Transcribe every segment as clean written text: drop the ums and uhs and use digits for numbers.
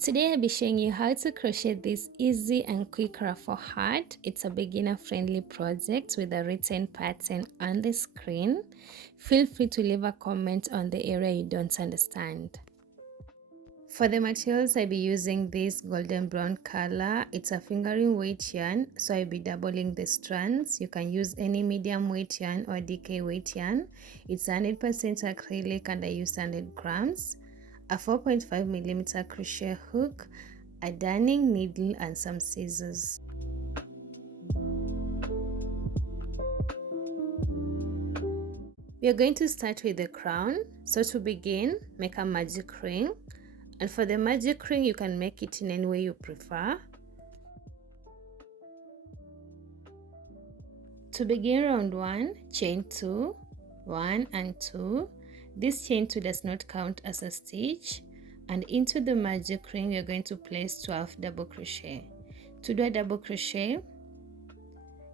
Today I'll be showing you how to crochet this easy and quick ruffle hat. It's a beginner friendly project with a written pattern on the screen. Feel free to leave a comment on the area you don't understand. For the materials, I'll be using this golden brown color. It's a fingering weight yarn, so I'll be doubling the strands. You can use any medium weight yarn or DK weight yarn. It's 100% acrylic and I use 100 grams. A 4.5mm crochet hook, a darning needle and some scissors. We are going to start with the crown. So to begin, make a magic ring. And for the magic ring, you can make it in any way you prefer. To begin round 1, chain 2, 1 and 2. This chain 2 does not count as a stitch, and into the magic ring we are going to place 12 double crochet. To do a double crochet,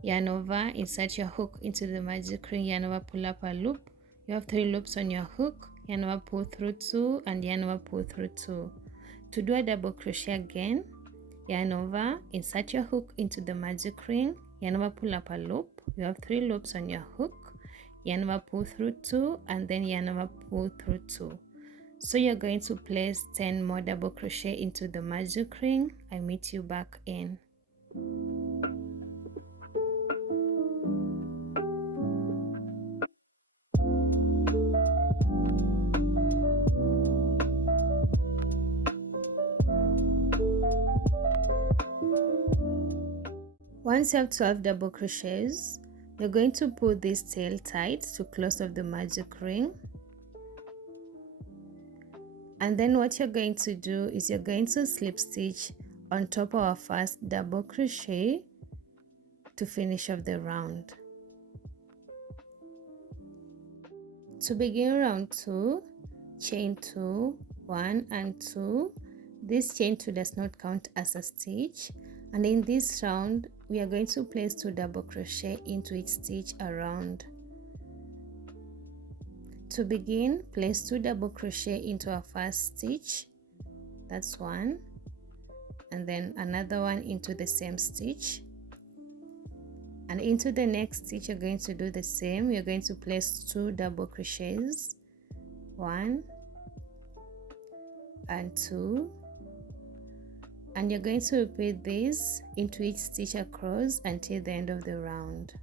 yarn over, insert your hook into the magic ring, yarn over, pull up a loop. You have 3 loops on your hook, yarn over, pull through 2 and yarn over, pull through 2. To do a double crochet again, yarn over, insert your hook into the magic ring, yarn over, pull up a loop. You have 3 loops on your hook, yarn over, pull through 2 and then yarn over, pull through 2. So you're going to place 10 more double crochet into the magic ring. I meet you back in. Once you have 12 double crochets, you're going to pull this tail tight to close off the magic ring. And then what you're going to do is you're going to slip stitch on top of our first double crochet to finish off the round. To begin round 2, chain 2, 1 and 2. This chain 2 does not count as a stitch, and in this round we are going to place 2 double crochet into each stitch around. To begin, place 2 double crochet into our first stitch, that's 1, and then another one into the same stitch, and into the next stitch you're going to do the same. You're going to place 2 double crochets, 1 and 2, and you're going to repeat this into each stitch across until the end of the round.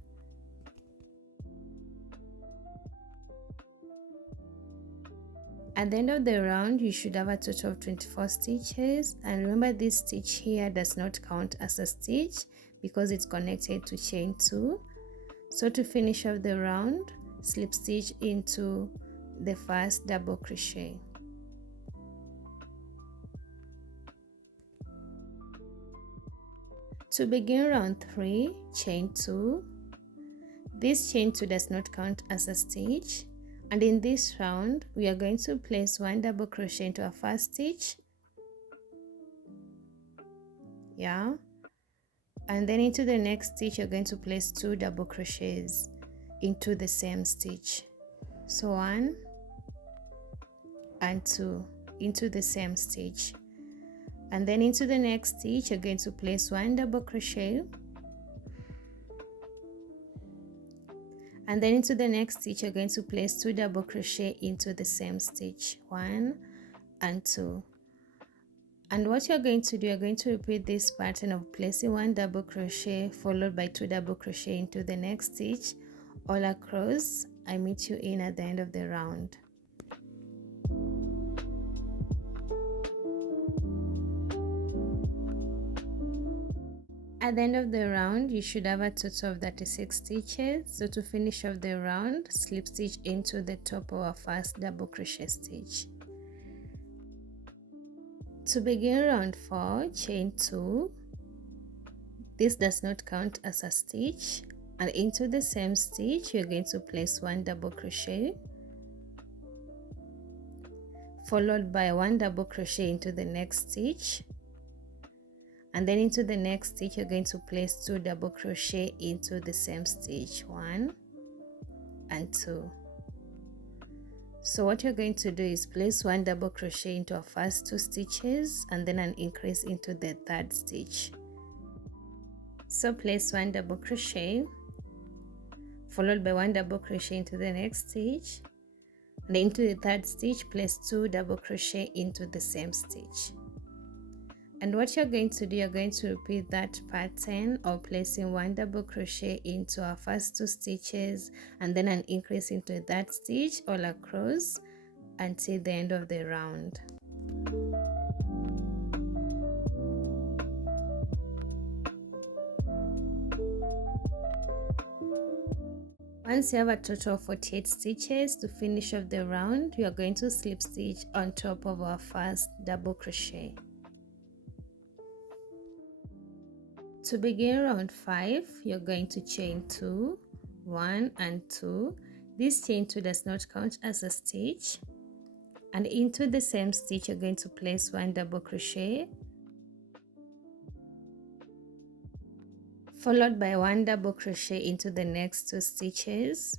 At the end of the round, you should have a total of 24 stitches, and remember this stitch here does not count as a stitch because it's connected to chain 2. So to finish off the round, slip stitch into the first double crochet. To begin round 3, chain 2. This chain 2 does not count as a stitch, and in this round we are going to place 1 double crochet into our first stitch, and then into the next stitch you're going to place 2 double crochets into the same stitch. So 1 and 2 into the same stitch, and then into the next stitch you're going to place 1 double crochet, and then into the next stitch you're going to place 2 double crochet into the same stitch, 1 and 2. And what you're going to do, you're going to repeat this pattern of placing 1 double crochet followed by 2 double crochet into the next stitch all across. I meet you in at the end of the round. At the end of the round, you should have a total of 36 stitches. So to finish off the round, slip stitch into the top of our first double crochet stitch. To begin round 4, chain 2. This does not count as a stitch, and into the same stitch you're going to place 1 double crochet followed by 1 double crochet into the next stitch, and then into the next stitch you're going to place 2 double crochet into the same stitch, 1 and 2. So what you're going to do is place 1 double crochet into our first 2 stitches and then an increase into the 3rd stitch. So place 1 double crochet followed by 1 double crochet into the next stitch, and into the 3rd stitch place 2 double crochet into the same stitch. And what you're going to do, you're going to repeat that pattern of placing 1 double crochet into our first 2 stitches and then an increase into that stitch all across until the end of the round. Once you have a total of 48 stitches, to finish off the round, you are going to slip stitch on top of our first double crochet. To begin round 5, you're going to chain 2, 1 and 2. This chain 2 does not count as a stitch. And into the same stitch, you're going to place 1 double crochet, followed by 1 double crochet into the next 2 stitches.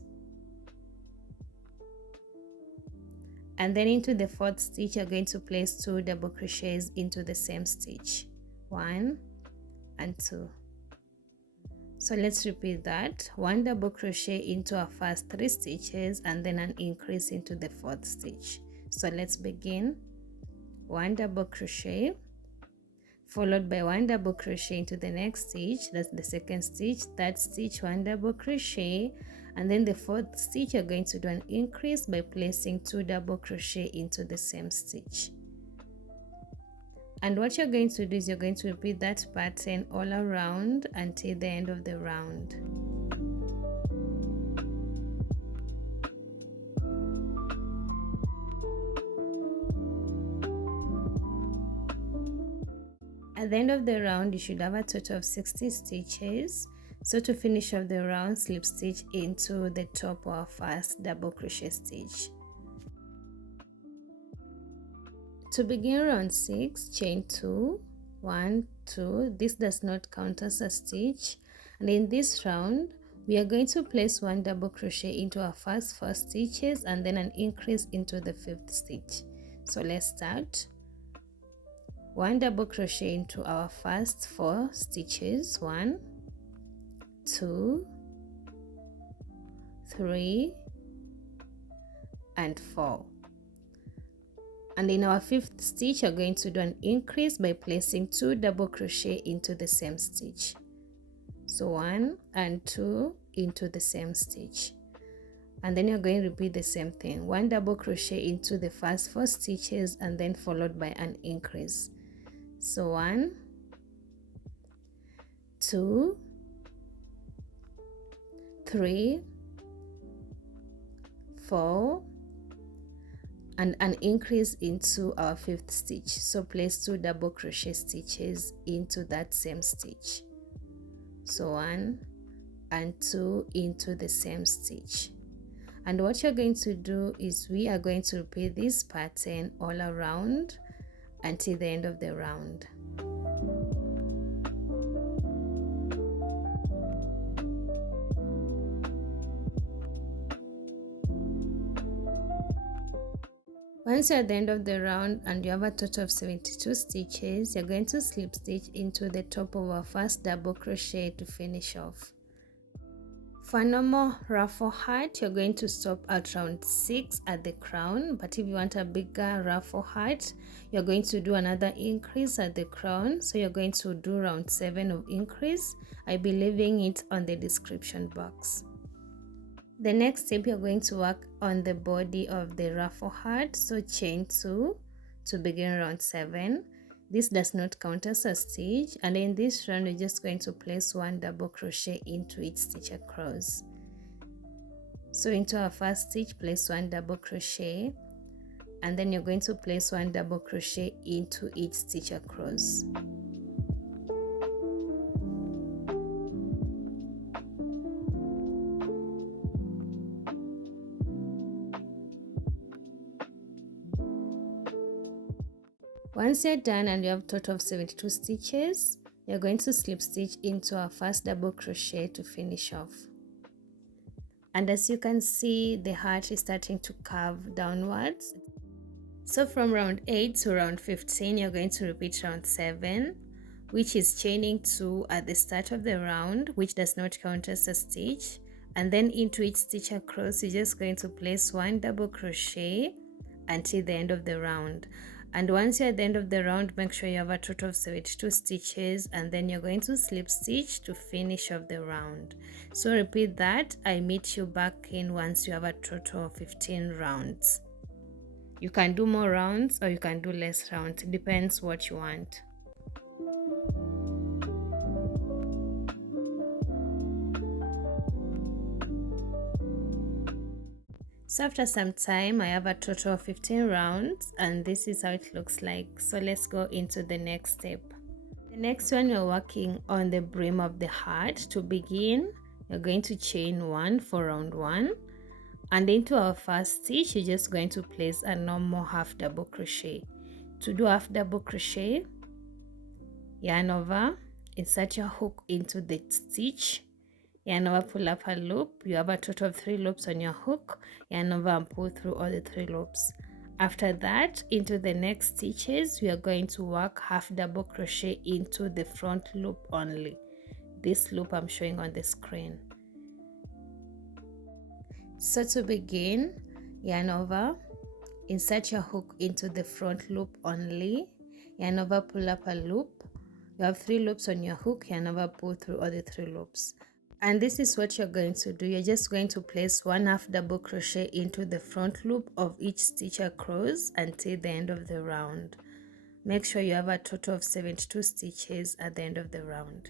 And then into the 4th stitch, you're going to place 2 double crochets into the same stitch. 1 and 2. So let's repeat that. 1 double crochet into our first 3 stitches and then an increase into the 4th stitch. So let's begin. 1 double crochet followed by 1 double crochet into the next stitch, that's the 2nd stitch, 3rd stitch, 1 double crochet, and then the 4th stitch you're going to do an increase by placing 2 double crochet into the same stitch. And what you're going to do is you're going to repeat that pattern all around until the end of the round. At the end of the round, you should have a total of 60 stitches. So to finish off the round, slip stitch into the top of our first double crochet stitch. To begin round 6, chain 2, 1, 2. This does not count as a stitch. And in this round, we are going to place 1 double crochet into our first 4 stitches and then an increase into the 5th stitch. So let's start. 1 double crochet into our first 4 stitches. 1, 2, 3, and 4. And in our 5th stitch, you're going to do an increase by placing 2 double crochet into the same stitch. So 1 and 2 into the same stitch. And then you're going to repeat the same thing. 1 double crochet into the first 4 stitches and then followed by an increase. So 1, 2, 3, 4, and an increase into our 5th stitch. So place 2 double crochet stitches into that same stitch. So 1 and 2 into the same stitch. And what you're going to do is we are going to repeat this pattern all around until the end of the round. Once you're at the end of the round and you have a total of 72 stitches, you're going to slip stitch into the top of our first double crochet to finish off. For a normal ruffle hat, you're going to stop at round 6 at the crown, but if you want a bigger ruffle hat, you're going to do another increase at the crown. So you're going to do round 7 of increase. I'll be leaving it on the description box. The next step, you're going to work on the body of the ruffle hat. So chain 2 to begin round 7. This does not count as a stitch, and in this round, we're just going to place 1 double crochet into each stitch across. So into our first stitch, place 1 double crochet, and then you're going to place 1 double crochet into each stitch across. Once you're done and you have a total of 72 stitches, you're going to slip stitch into our first double crochet to finish off. And as you can see, the heart is starting to curve downwards. So from round 8 to round 15, you're going to repeat round 7, which is chaining 2 at the start of the round, which does not count as a stitch. And then into each stitch across, you're just going to place 1 double crochet until the end of the round. And once you're at the end of the round, make sure you have a total of 72 stitches, and then you're going to slip stitch to finish off the round. So repeat that. I meet you back in once you have a total of 15 rounds. You can do more rounds or you can do less rounds. It depends what you want. So after some time, I have a total of 15 rounds, and this is how it looks like. So let's go into the next step. The next one, we're working on the brim of the heart. To begin, you're going to chain 1 for round 1, and into our first stitch, you're just going to place a normal half double crochet. To do half double crochet, yarn over, insert your hook into the stitch, yarn over, pull up a loop. You have a total of 3 loops on your hook, yarn over and pull through all the 3 loops. After that, into the next stitches, we are going to work half double crochet into the front loop only. This loop I'm showing on the screen. So to begin, yarn over, insert your hook into the front loop only, yarn over, pull up a loop. You have 3 loops on your hook, yarn over, pull through all the 3 loops. And this is what you're going to do. You're just going to place 1 half double crochet into the front loop of each stitch across until the end of the round. Make sure you have a total of 72 stitches at the end of the round.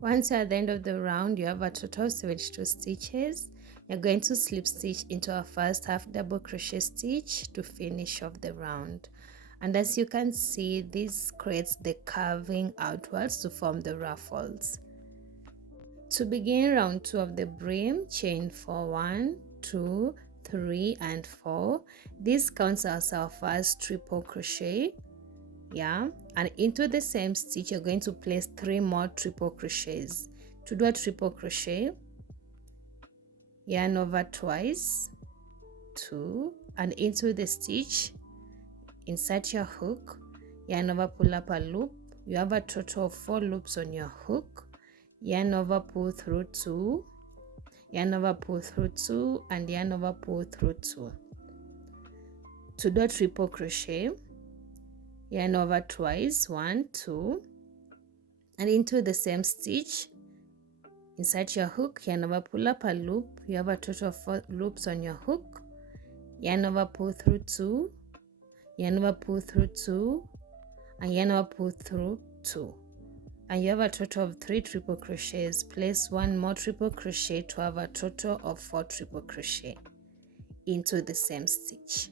Once you're at the end of the round, you have a total of 72 stitches. You're going to slip stitch into our first half double crochet stitch to finish off the round. And as you can see, this creates the curving outwards to form the ruffles. To begin round 2 of the brim, chain 4, 1, 2, 3 and 4. This counts as our first triple crochet. Yeah, and into the same stitch you're going to place 3 more triple crochets. To do a triple crochet, yarn over twice, 2, and into the stitch, insert your hook, yarn over, pull up a loop. You have a total of 4 loops on your hook, yarn over, pull through 2, yarn over, pull through 2, and yarn over, pull through 2. To do a triple crochet, yarn over twice, 1, 2, and into the same stitch, insert your hook, yarn over, pull up a loop. You have a total of 4 loops on your hook, yarn over, pull through 2, yarn over, pull through 2, and yarn over, pull through 2. And you have a total of 3 triple crochets. Place 1 more triple crochet to have a total of 4 triple crochet into the same stitch.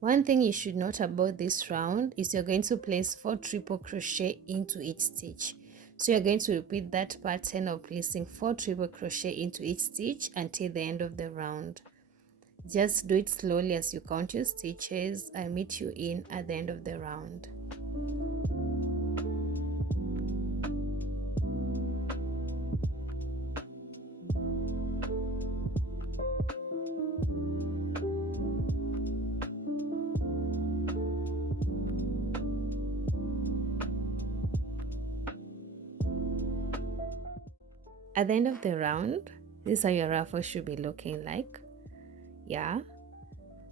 One thing you should note about this round is you're going to place 4 triple crochet into each stitch. So you're going to repeat that pattern of placing 4 triple crochet into each stitch until the end of the round. Just do it slowly as you count your stitches. I'll meet you in at the end of the round. At the end of the round, this is how your ruffle should be looking like. Yeah,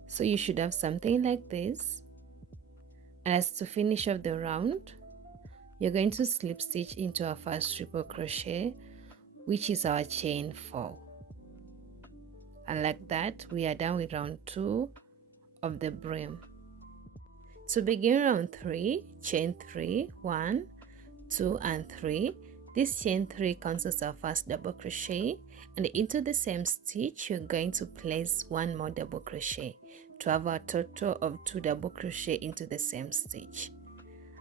so you should have something like this. And as to finish off the round, you're going to slip stitch into our first triple crochet, which is our chain 4. And like that, we are done with round 2 of the brim. To begin round 3, chain 3, 1, 2 and 3. This chain 3 counts as our first double crochet, and into the same stitch you're going to place 1 more double crochet to have a total of 2 double crochet into the same stitch.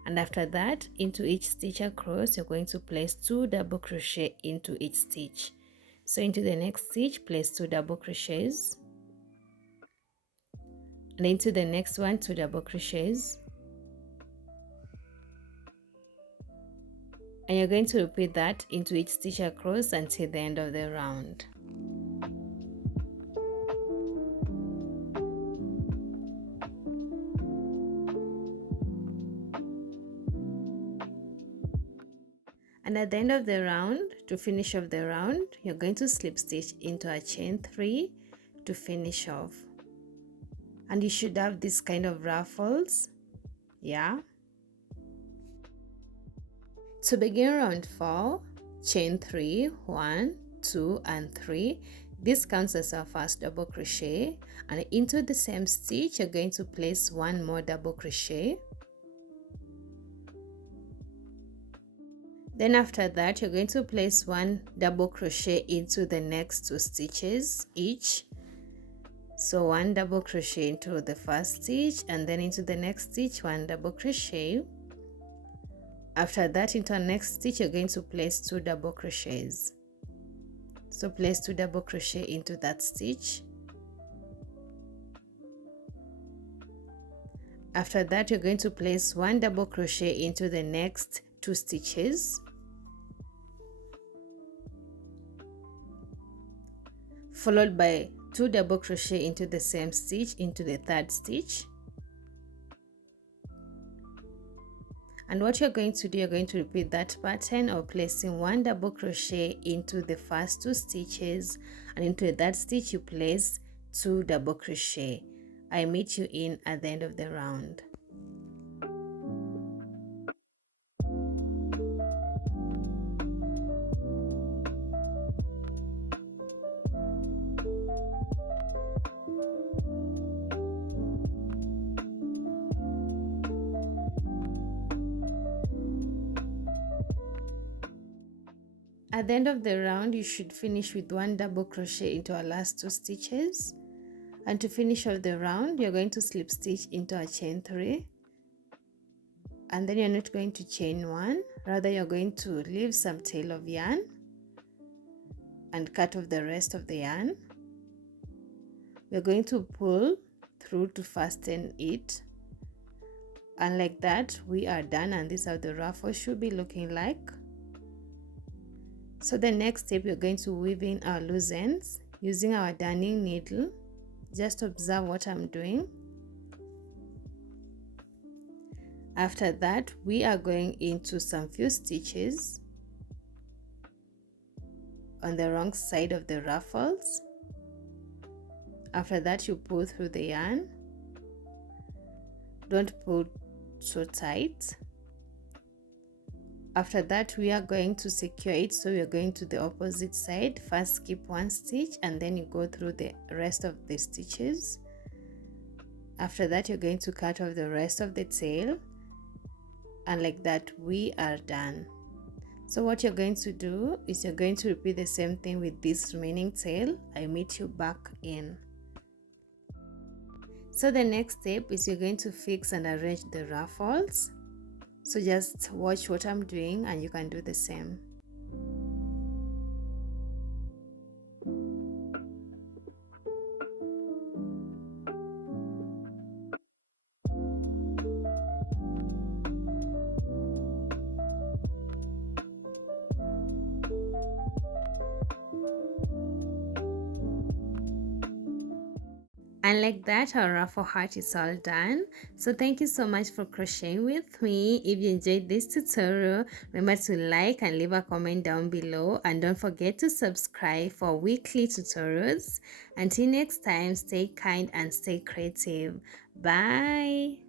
And after that, into each stitch across, you're going to place 2 double crochet into each stitch. So into the next stitch, place 2 double crochets, and into the next one, 2 double crochets, and you're going to repeat that into each stitch across until the end of the round. And at the end of the round, to finish off the round, you're going to slip stitch into a chain 3 to finish off. And you should have this kind of ruffles, yeah. To begin round 4, chain 3, 1, 2 and 3. This counts as our first double crochet, and into the same stitch you're going to place 1 more double crochet. Then after that, you're going to place 1 double crochet into the next 2 stitches each. So 1 double crochet into the first stitch, and then into the next stitch 1 double crochet. After that, into our next stitch you're going to place 2 double crochets. So place 2 double crochet into that stitch. After that, you're going to place 1 double crochet into the next 2 stitches. Followed by 2 double crochet into the same stitch into the third stitch. And what you're going to do, you're going to repeat that pattern of placing 1 double crochet into the first 2 stitches, and into that stitch you place 2 double crochet. I meet you in at the end of the round. At the end of the round, you should finish with 1 double crochet into our last 2 stitches. And to finish off the round, you're going to slip stitch into a chain 3. And then you're not going to chain 1, rather you're going to leave some tail of yarn and cut off the rest of the yarn. We're going to pull through to fasten it. And like that, we are done, and this is how the ruffle should be looking like. So the next step, we're going to weave in our loose ends using our darning needle. Just observe what I'm doing. After that, we are going into some few stitches on the wrong side of the ruffles. After that, you pull through the yarn. Don't pull so tight. After that, we are going to secure it, so we are going to the opposite side. First skip 1 stitch and then you go through the rest of the stitches. After that, you're going to cut off the rest of the tail, and like that we are done. So what you're going to do is you're going to repeat the same thing with this remaining tail. I meet you back in. So the next step is you're going to fix and arrange the ruffles. So just watch what I'm doing and you can do the same. And like that, our ruffle heart is all done. So thank you so much for crocheting with me. If you enjoyed this tutorial, remember to like and leave a comment down below, and don't forget to subscribe for weekly tutorials. Until next time, stay kind and stay creative. Bye.